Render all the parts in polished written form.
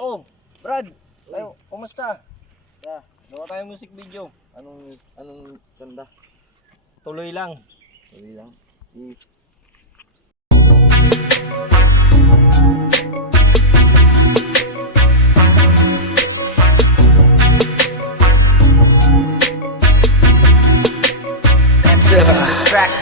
Oh, Brad. Ayo, kumusta? Gawa tayo music video. Anong kanda? Tuloy lang. Tuloy lang. Track.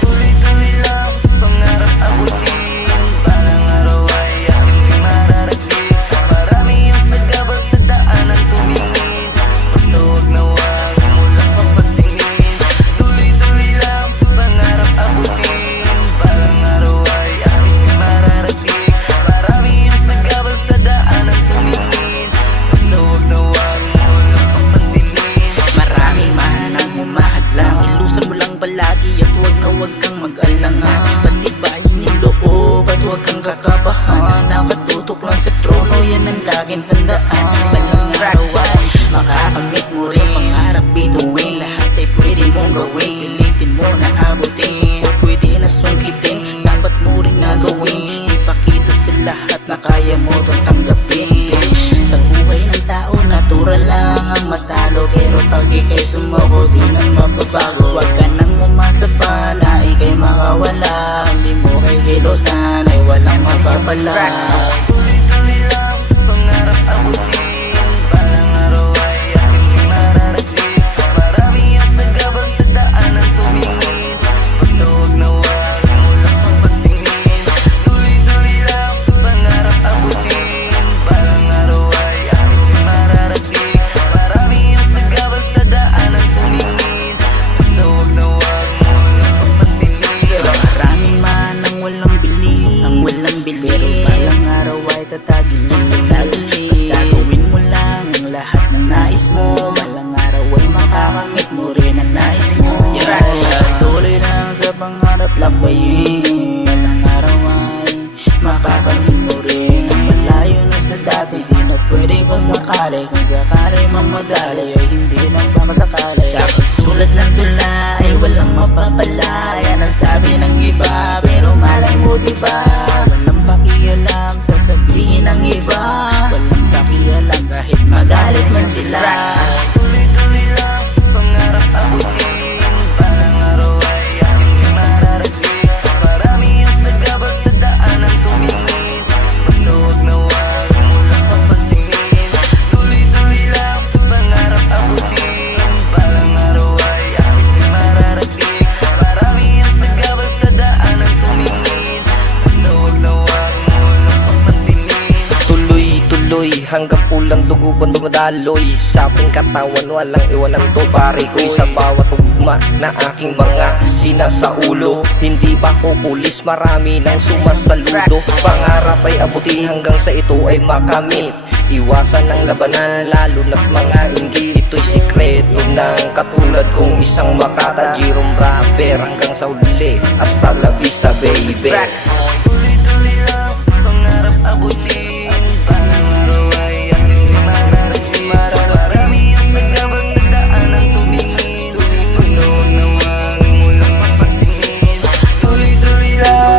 Tuloy-tuloy lang, pangarap abutin. Balang araw ay aking mararating. Marami ang sagabal sa daanan tumingin. Basta huwag na wag mo lang papansinin. Tuloy-tuloy lang, pangarap abutin. Balang araw ay aking mararating. Marami ang sagabal sa daanan tumingin. Basta huwag na wag mo lang papansinin. Marami man ang humahadlang, ilusan mo lang palagi at huwag kang mag-alangan. Patibayin yung loob at huwag kang kakabahan. Nakatutok lang sa trono, yan ang laging tandaan. Balang araw ay makakamit mo rin. Pangarap bituin, lahat ay pwede mong gawin. Pilitin mo na abutin, pwede na sungkitin. Dapat mo rin na gawin, ipakita sa lahat na kaya mo itong tanggapin. Sa buhay ng tao, natural lang ang matalo. Pero pag ikay sumoko, di na mababago. Huwag ka nang umasa pa na ikay makawala. Hindi mo kay kilosan ay walang mapapala. Tuloy-tuloy lang, pangarap abutin. Balang araw ay aking mararating. Marami ang sagabal sa daanan tumingin. Basta huwag na wag mo lang papansinin. Tuloy-tuloy lang, pangarap abutin. Balang araw ay aking mararating. Marami ang sagabal sa daanan tumingin. Basta huwag na wag mo lang papansinin. Marami man ang walang bili, pero balang araw ay tatagin niya. Basta gawin mo lang ang lahat ng nais mo. Balang araw ay makakamit mo rin ang nais mo. Tuloy lang sa pangarap lakbayin. Balang araw ay makapansin mo rin. Malayo na sa dati, di na pwede pa sakali. Kung sakali mamadali ay hindi na pakasakali. Sa pagsulat ng tula ay walang mapapala. Yan ang sabi ng iba, pero malay mo diba? Walang pakialam sa sabihin ng iba. Walang pakialam kahit magalit man sila. Tuloy-tuloy lang, pangarap abutin. Balang araw ay aking mararating. Marami ang sagabal sa daanan tumingin. Basta huwag na wag mo lang papansinin. Tuloy-tuloy lang, pangarap abutin. Balang araw ay aking mararating. Marami ang sagabal sa daanan tumingin. Basta huwag na wag mo lang papansinin. Tuloy-tuloy hanggang pulang dugo bang dumadaloy sa aking katawan, walang iwanan to pare ko'y sa bawat ugma na aking mga sinasaulo. Hindi ba ko pulis, marami nang sumasaludo. Pangarap ay abuti hanggang sa ito ay makamit. Iwasan ang labanan lalo na't mga inggit. Ito'y sikreto ng katulad kong isang makatajirong rapper. Hanggang sa uli, hasta la vista baby. Tuloy-tuloy lang, pangarap abutin. Balang araw ay aking mararating. Marami ang sagabal sa daanan tumingin. Basta huwag na wag mo lang papansinin. Tuloy-tuloy lang,